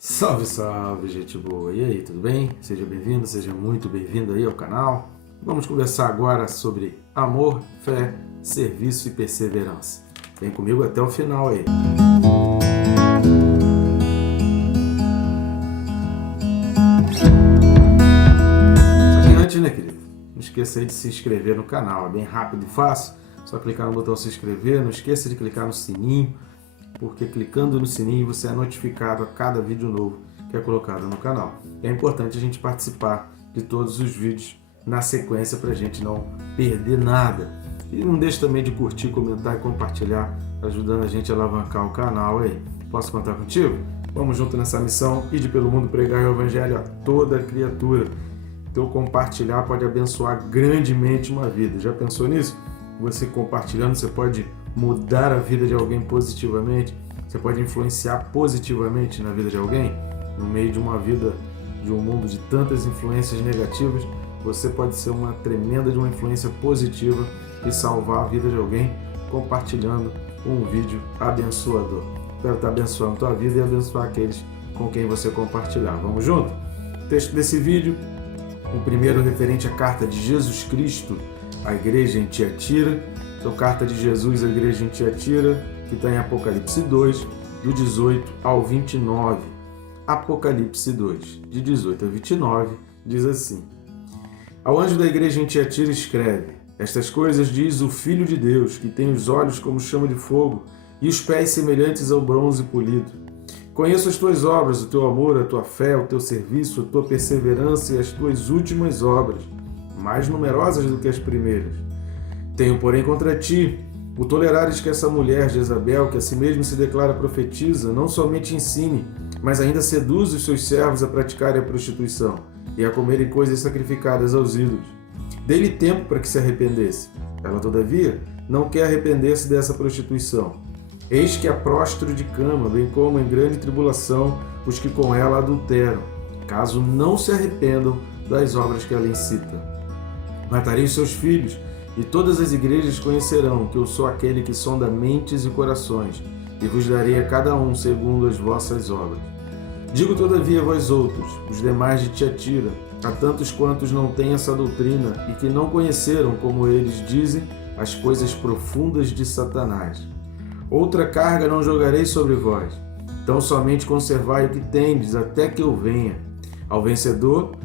Salve, salve, gente boa! E aí, tudo bem? Seja bem-vindo, seja muito bem-vindo aí ao canal. Vamos conversar agora sobre amor, fé, serviço e perseverança. Vem comigo até o final aí. Só que antes, né, querido? Não esqueça aí de se inscrever no canal. É bem rápido e fácil. Só clicar no botão se inscrever. Não esqueça de clicar no sininho, porque clicando no sininho você é notificado a cada vídeo novo que é colocado no canal. É importante a gente participar de todos os vídeos na sequência para a gente não perder nada. E não deixe também de curtir, comentar e compartilhar, ajudando a gente a alavancar o canal aí. Posso contar contigo? Vamos junto nessa missão e de pelo mundo pregar o evangelho a toda criatura. Teu compartilhar pode abençoar grandemente uma vida. Já pensou nisso? Você compartilhando, você pode mudar a vida de alguém positivamente, você pode influenciar positivamente na vida de alguém. No meio de uma vida, de um mundo de tantas influências negativas, você pode ser uma tremenda de uma influência positiva e salvar a vida de alguém compartilhando um vídeo abençoador. Espero estar abençoando a tua vida e abençoar aqueles com quem você compartilhar. Vamos junto? O texto desse vídeo, o primeiro referente à carta de Jesus Cristo à igreja em Tiatira. Então, carta de Jesus à igreja em Tiatira, que está em Apocalipse 2, do 18 ao 29. Apocalipse 2, de 18 a 29, diz assim: Ao anjo da igreja em Tiatira escreve: Estas coisas diz o Filho de Deus, que tem os olhos como chama de fogo e os pés semelhantes ao bronze polido. Conheço as tuas obras, o teu amor, a tua fé, o teu serviço, a tua perseverança e as tuas últimas obras, mais numerosas do que as primeiras. Tenho, porém, contra ti o tolerares que essa mulher, Jezabel, que a si mesma se declara profetiza, não somente ensine, mas ainda seduz os seus servos a praticarem a prostituição e a comerem coisas sacrificadas aos ídolos. Dei-lhe tempo para que se arrependesse. Ela, todavia, não quer arrepender-se dessa prostituição. Eis que a prostro de cama, bem como em grande tribulação os que com ela adulteram, caso não se arrependam das obras que ela incita. Matarei os seus filhos, e todas as igrejas conhecerão que eu sou aquele que sonda mentes e corações, e vos darei a cada um segundo as vossas obras. Digo todavia a vós outros, os demais de Tiatira, a tantos quantos não têm essa doutrina e que não conheceram, como eles dizem, as coisas profundas de Satanás. Outra carga não jogarei sobre vós, tão somente conservai o que tendes até que eu venha. Ao vencedor,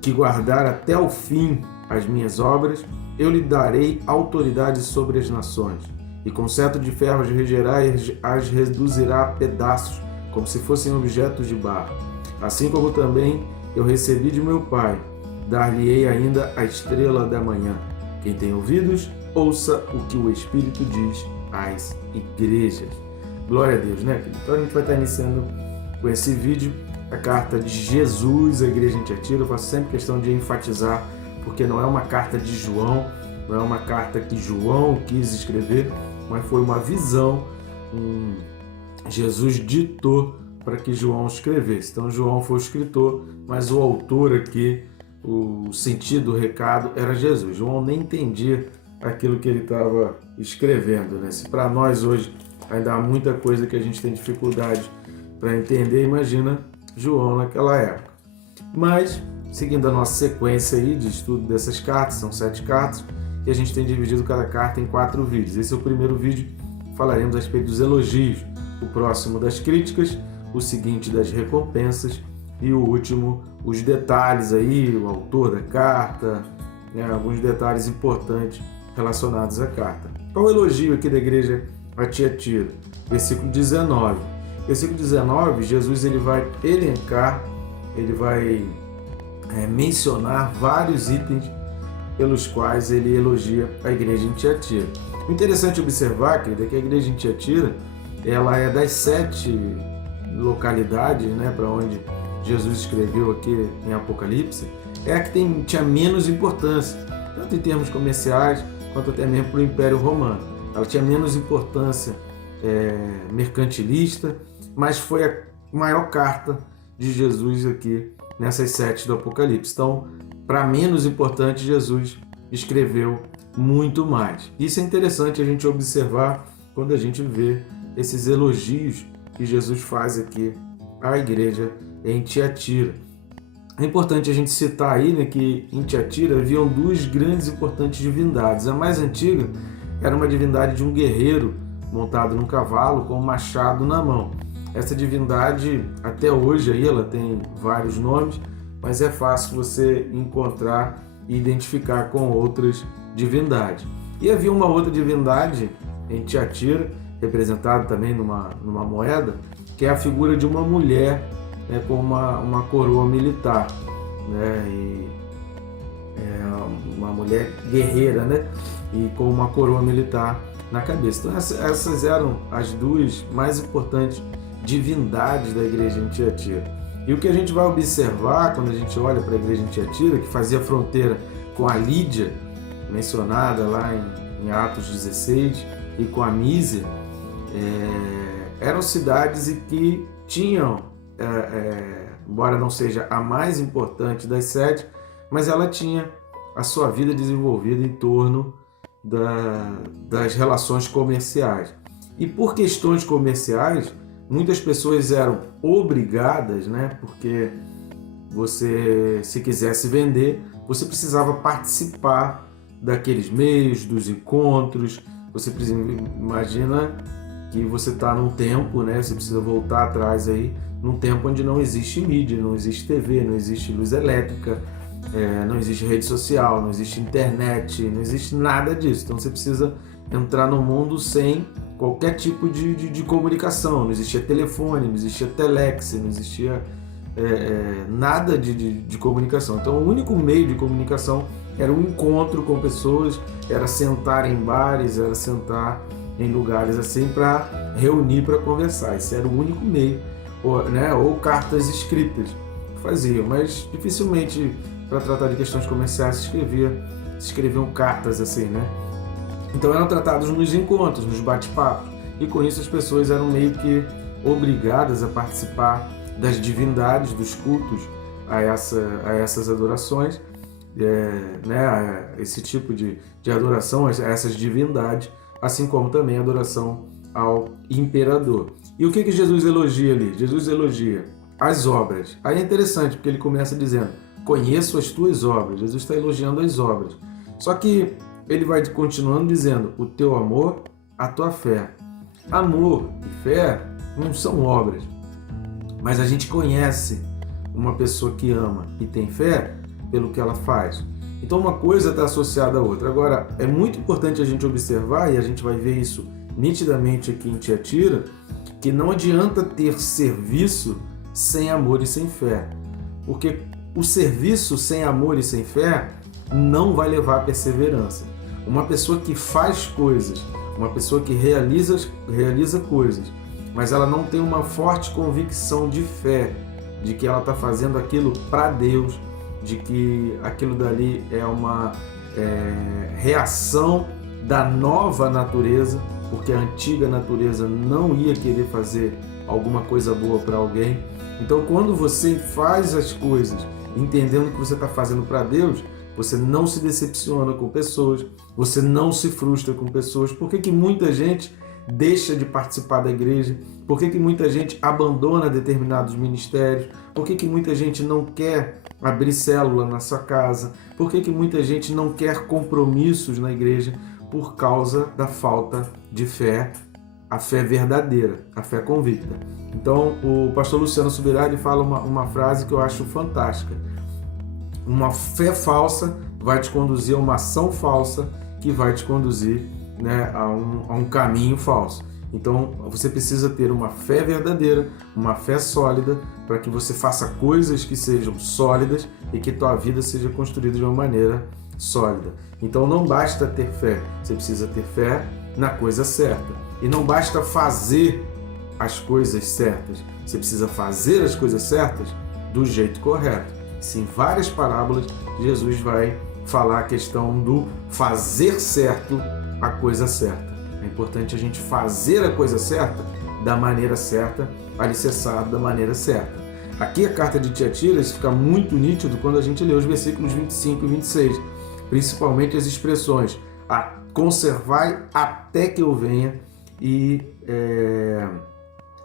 que guardar até o fim as minhas obras, eu lhe darei autoridade sobre as nações, e com cetro de ferro as regerá e as reduzirá a pedaços, como se fossem objetos de barro. Assim como também eu recebi de meu Pai, dar-lhe-ei ainda a estrela da manhã. Quem tem ouvidos, ouça o que o Espírito diz às igrejas. Glória a Deus, né? Então a gente vai estar iniciando com esse vídeo a carta de Jesus à igreja em Tiatira. Eu faço sempre questão de enfatizar, porque não é uma carta de João, não é uma carta que João quis escrever, mas foi uma visão, Jesus ditou para que João escrevesse. Então João foi o escritor, mas o autor aqui, o sentido do recado era Jesus. João nem entendia aquilo que ele estava escrevendo, né? Se para nós hoje ainda há muita coisa que a gente tem dificuldade para entender, imagina João naquela época. Mas, seguindo a nossa sequência aí de estudo dessas cartas, são 7 cartas, e a gente tem dividido cada carta em 4 vídeos. Esse é o primeiro vídeo, falaremos a respeito dos elogios, o próximo das críticas, o seguinte das recompensas e o último, os detalhes aí, o autor da carta, né, alguns detalhes importantes relacionados à carta. Qual o elogio aqui da igreja a Tiatira? Versículo 19. Versículo 19, Jesus ele vai elencar, ele vai mencionar vários itens pelos quais ele elogia a igreja em Tiatira. O interessante observar, querido, é que a igreja em Tiatira, ela é das 7 localidades, né, para onde Jesus escreveu aqui em Apocalipse, é a que tinha menos importância, tanto em termos comerciais, quanto até mesmo para o Império Romano. Ela tinha menos importância mercantilista, mas foi a maior carta de Jesus aqui nessas 7 do Apocalipse. Então, para menos importante, Jesus escreveu muito mais. Isso é interessante a gente observar quando a gente vê esses elogios que Jesus faz aqui à igreja em Tiatira. É importante a gente citar aí, né, que em Tiatira haviam duas grandes e importantes divindades. A mais antiga era uma divindade de um guerreiro montado num cavalo com um machado na mão. Essa divindade, até hoje, aí, ela tem vários nomes, mas é fácil você encontrar e identificar com outras divindades. E havia uma outra divindade em Tiatira, representada também numa moeda, que é a figura de uma mulher, né, com uma coroa militar, né, e uma mulher guerreira, né, e com uma coroa militar na cabeça. Então essas eram as duas mais importantes divindades da igreja em Tiatira. E o que a gente vai observar quando a gente olha para a igreja em Tiatira, que fazia fronteira com a Lídia, mencionada lá em Atos 16, e com a Mísia, eram cidades que tinham, embora não seja a mais importante das 7, mas ela tinha a sua vida desenvolvida em torno das relações comerciais. E por questões comerciais, muitas pessoas eram obrigadas, né, porque você, se quisesse vender, você precisava participar daqueles meios, dos encontros. Você imagina que você está num tempo, né, você precisa voltar atrás aí, num tempo onde não existe mídia, não existe TV, não existe luz elétrica, não existe rede social, não existe internet, não existe nada disso. Então você precisa entrar no mundo sem qualquer tipo de comunicação. Não existia telefone, não existia telex, não existia nada de comunicação. Então o único meio de comunicação era o encontro com pessoas, era sentar em bares, era sentar em lugares assim para reunir, para conversar. Esse era o único meio, ou cartas escritas faziam, mas dificilmente para tratar de questões comerciais se escreviam cartas assim, né? Então eram tratados nos encontros, nos bate-papos, e com isso as pessoas eram meio que obrigadas a participar das divindades, dos cultos a essas adorações, né? A esse tipo de adoração a essas divindades, assim como também a adoração ao imperador. E o que Jesus elogia ali? Jesus elogia as obras. Aí é interessante, porque ele começa dizendo: conheço as tuas obras. Jesus está elogiando as obras. Só que ele vai continuando dizendo: o teu amor, a tua fé. Amor e fé não são obras, mas a gente conhece uma pessoa que ama e tem fé pelo que ela faz. Então uma coisa está associada à outra. Agora, é muito importante a gente observar, e a gente vai ver isso nitidamente aqui em Tiatira, que não adianta ter serviço sem amor e sem fé. Porque o serviço sem amor e sem fé não vai levar à perseverança. Uma pessoa que faz coisas, uma pessoa que realiza coisas, mas ela não tem uma forte convicção de fé, de que ela está fazendo aquilo para Deus, de que aquilo dali é uma reação da nova natureza, porque a antiga natureza não ia querer fazer alguma coisa boa para alguém. Então, quando você faz as coisas entendendo que você está fazendo para Deus, você não se decepciona com pessoas, você não se frustra com pessoas. Por que muita gente deixa de participar da igreja? Por que muita gente abandona determinados ministérios? Por que muita gente não quer abrir célula na sua casa? Por que muita gente não quer compromissos na igreja? Por causa da falta de fé, a fé verdadeira, a fé convicta. Então, o pastor Luciano Subirá fala uma frase que eu acho fantástica. Uma fé falsa vai te conduzir a uma ação falsa, que vai te conduzir, né, a um caminho falso. Então, você precisa ter uma fé verdadeira, uma fé sólida, para que você faça coisas que sejam sólidas e que tua vida seja construída de uma maneira sólida. Então, não basta ter fé, você precisa ter fé na coisa certa. E não basta fazer as coisas certas, você precisa fazer as coisas certas do jeito correto. Em várias parábolas, Jesus vai falar a questão do fazer certo a coisa certa. É importante a gente fazer a coisa certa da maneira certa, alicerçado da maneira certa. Aqui a carta de Tiatira, isso fica muito nítido quando a gente lê os versículos 25 e 26, principalmente as expressões: conservai até que eu venha, e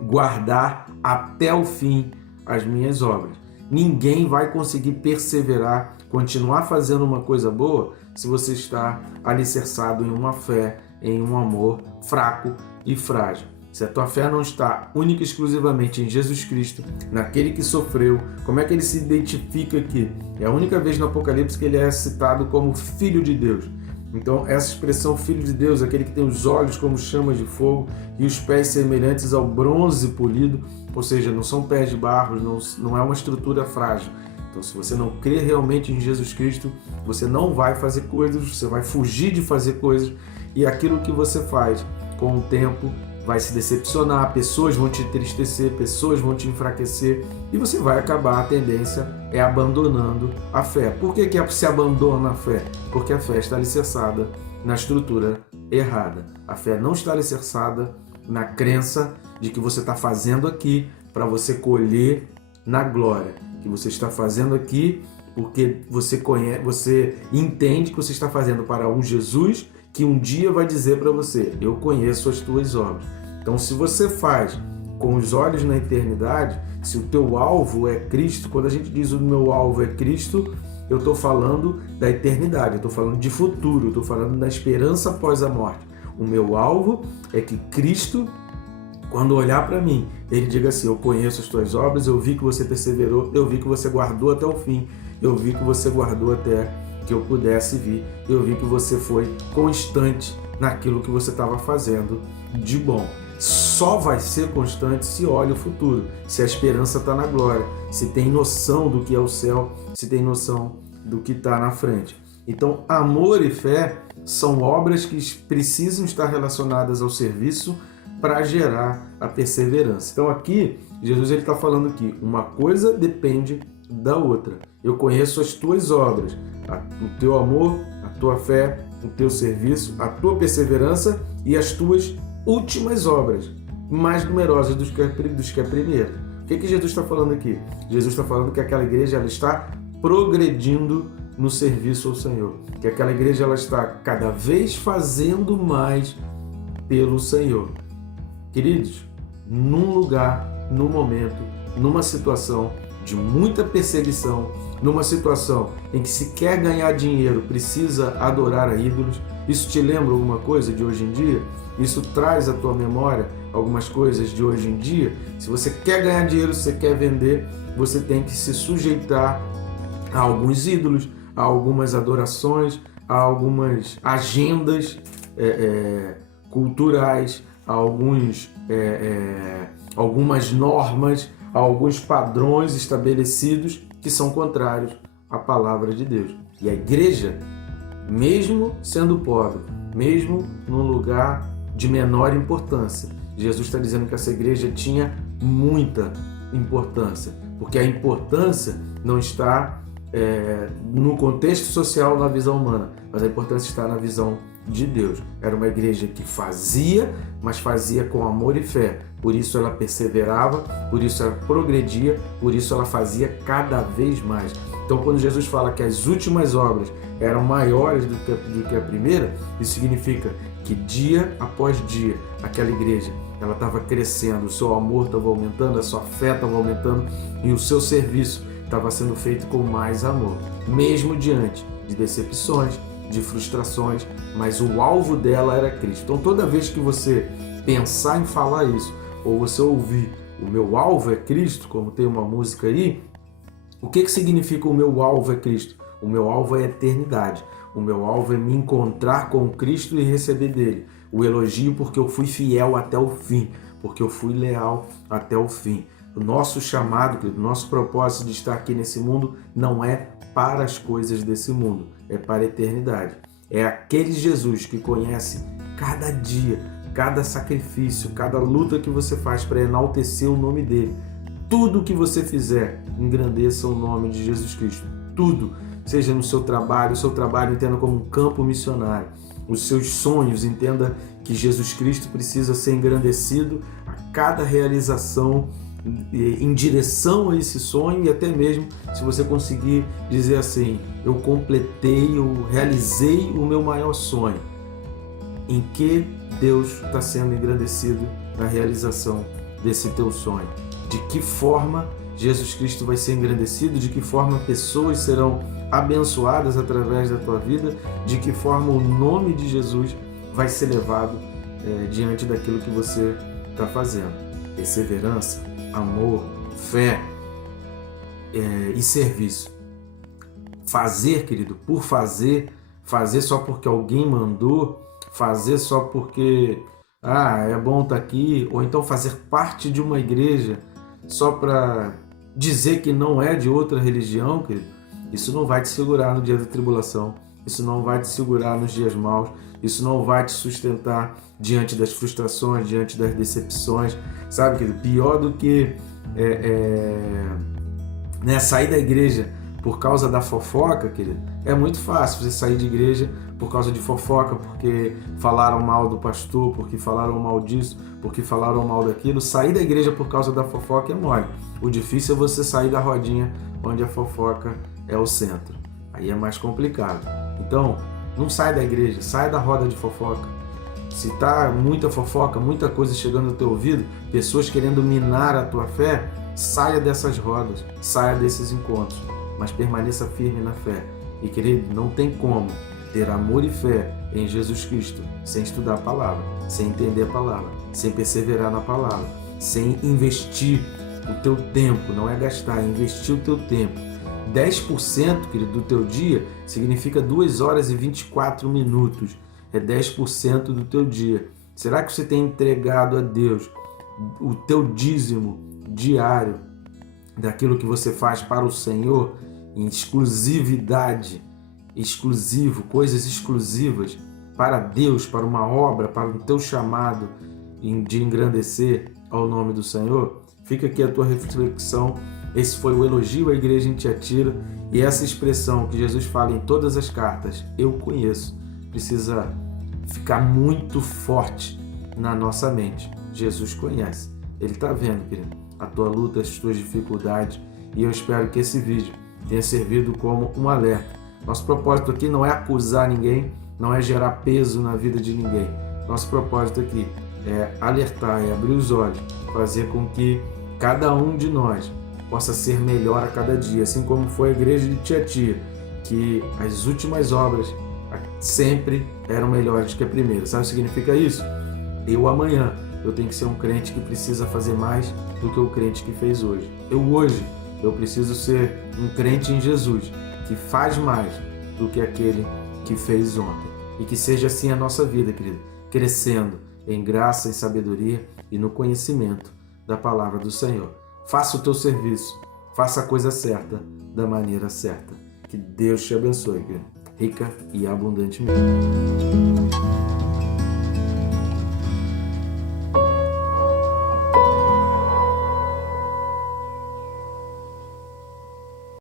guardar até o fim as minhas obras. Ninguém vai conseguir perseverar, continuar fazendo uma coisa boa, se você está alicerçado em uma fé, em um amor fraco e frágil. Se a tua fé não está única e exclusivamente em Jesus Cristo, naquele que sofreu, como é que ele se identifica aqui? É a única vez no Apocalipse que ele é citado como Filho de Deus. Então, essa expressão Filho de Deus, aquele que tem os olhos como chamas de fogo e os pés semelhantes ao bronze polido, ou seja, não são pés de barro, não é uma estrutura frágil. Então, se você não crê realmente em Jesus Cristo, você não vai fazer coisas, você vai fugir de fazer coisas, e aquilo que você faz com o tempo vai se decepcionar, pessoas vão te entristecer, pessoas vão te enfraquecer, e você vai acabar, a tendência é abandonando a fé. Por que se abandona a fé? Porque a fé está alicerçada na estrutura errada. A fé não está alicerçada na crença de que você está fazendo aqui para você colher na glória, que você está fazendo aqui porque você entende que você está fazendo para um Jesus que um dia vai dizer para você: eu conheço as tuas obras. Então, se você faz com os olhos na eternidade, se o teu alvo é Cristo, quando a gente diz o meu alvo é Cristo, eu estou falando da eternidade, eu estou falando de futuro, eu estou falando da esperança após a morte. O meu alvo é que Cristo, quando olhar para mim, ele diga assim: eu conheço as tuas obras, eu vi que você perseverou, eu vi que você guardou até o fim, eu vi que você guardou até que eu pudesse vir, eu vi que você foi constante naquilo que você estava fazendo de bom. Só vai ser constante se olha o futuro, se a esperança está na glória, se tem noção do que é o céu, se tem noção do que está na frente. Então, amor e fé são obras que precisam estar relacionadas ao serviço para gerar a perseverança. Então, aqui, Jesus está falando que uma coisa depende da outra. Eu conheço as tuas obras, o teu amor, a tua fé, o teu serviço, a tua perseverança e as tuas últimas obras, mais numerosas do que a primeira. O que Jesus está falando aqui? Jesus está falando que aquela igreja ela está progredindo no serviço ao Senhor, que aquela igreja ela está cada vez fazendo mais pelo Senhor. Queridos, num lugar, num momento, numa situação de muita perseguição, numa situação em que se quer ganhar dinheiro, precisa adorar a ídolos, isso te lembra alguma coisa de hoje em dia? Isso traz à tua memória algumas coisas de hoje em dia? Se você quer ganhar dinheiro, se você quer vender, você tem que se sujeitar a alguns ídolos, a algumas adorações, a algumas agendas culturais, a algumas normas, a alguns padrões estabelecidos que são contrários à palavra de Deus. E a igreja, mesmo sendo pobre, mesmo num lugar de menor importância, Jesus está dizendo que essa igreja tinha muita importância, porque a importância não está no contexto social, na visão humana, mas a importância está na visão de Deus. Era uma igreja que fazia, mas fazia com amor e fé. Por isso ela perseverava, por isso ela progredia, por isso ela fazia cada vez mais. Então, quando Jesus fala que as últimas obras eram maiores do que a primeira, isso significa que dia após dia aquela igreja ela estava crescendo, o seu amor estava aumentando, a sua fé estava aumentando e o seu serviço estava sendo feito com mais amor, mesmo diante de decepções, de frustrações, mas o alvo dela era Cristo. Então, toda vez que você pensar em falar isso, ou você ouvir o meu alvo é Cristo, como tem uma música aí, o que significa o meu alvo é Cristo? O meu alvo é a eternidade. O meu alvo é me encontrar com Cristo e receber dele o elogio porque eu fui fiel até o fim, porque eu fui leal até o fim. O nosso chamado, o nosso propósito de estar aqui nesse mundo não é para as coisas desse mundo, é para a eternidade. É aquele Jesus que conhece cada dia, cada sacrifício, cada luta que você faz para enaltecer o nome dele. Tudo que você fizer, engrandeça o nome de Jesus Cristo. Tudo, seja no seu trabalho, o seu trabalho entenda como um campo missionário. Os seus sonhos, entenda que Jesus Cristo precisa ser engrandecido a cada realização em direção a esse sonho, e até mesmo se você conseguir dizer assim: eu completei, eu realizei o meu maior sonho. Em que Deus está sendo engrandecido na realização desse teu sonho? De que forma Jesus Cristo vai ser engrandecido? De que forma pessoas serão abençoadas através da tua vida? De que forma o nome de Jesus vai ser levado diante daquilo que você está fazendo? Perseverança, amor, fé e serviço. Fazer, querido, por fazer só porque alguém mandou, fazer só porque é bom estar aqui, ou então fazer parte de uma igreja só para dizer que não é de outra religião, querido, isso não vai te segurar no dia da tribulação, isso não vai te segurar nos dias maus, isso não vai te sustentar diante das frustrações, diante das decepções, sabe, querido? Pior do que sair da igreja por causa da fofoca, querido, é muito fácil você sair de igreja por causa de fofoca, porque falaram mal do pastor, porque falaram mal disso, porque falaram mal daquilo. Sair da igreja por causa da fofoca é mole. O difícil é você sair da rodinha onde a fofoca é o centro. Aí é mais complicado. Então, não sai da igreja, sai da roda de fofoca. Se tá muita fofoca, muita coisa chegando no teu ouvido, pessoas querendo minar a tua fé, saia dessas rodas, saia desses encontros, mas permaneça firme na fé. E, querido, não tem como ter amor e fé em Jesus Cristo sem estudar a palavra, sem entender a palavra, sem perseverar na palavra, sem investir o teu tempo. Não é gastar, é investir o teu tempo. 10%, querido, do teu dia significa 2 horas e 24 minutos. É 10% do teu dia. Será que você tem entregado a Deus o teu dízimo diário daquilo que você faz para o Senhor em exclusividade, coisas exclusivas para Deus, para uma obra, para o teu chamado de engrandecer ao nome do Senhor? Fica aqui a tua reflexão. Esse foi o elogio à igreja em Tiatira, e essa expressão que Jesus fala em todas as cartas, eu conheço, precisa ficar muito forte na nossa mente. Jesus conhece, Ele está vendo, querido, a tua luta, as tuas dificuldades, e eu espero que esse vídeo tenha servido como um alerta. Nosso propósito aqui não é acusar ninguém, não é gerar peso na vida de ninguém. Nosso propósito aqui é alertar, é abrir os olhos, fazer com que cada um de nós possa ser melhor a cada dia, assim como foi a igreja de Tiatira, que as últimas obras sempre eram melhores que a primeira. Sabe o que significa isso? Amanhã eu tenho que ser um crente que precisa fazer mais do que o crente que fez hoje. Hoje eu preciso ser um crente em Jesus, que faz mais do que aquele que fez ontem. E que seja assim a nossa vida, querido, crescendo em graça, em sabedoria e no conhecimento da palavra do Senhor. Faça o teu serviço, faça a coisa certa, da maneira certa. Que Deus te abençoe, querido, rica e abundantemente.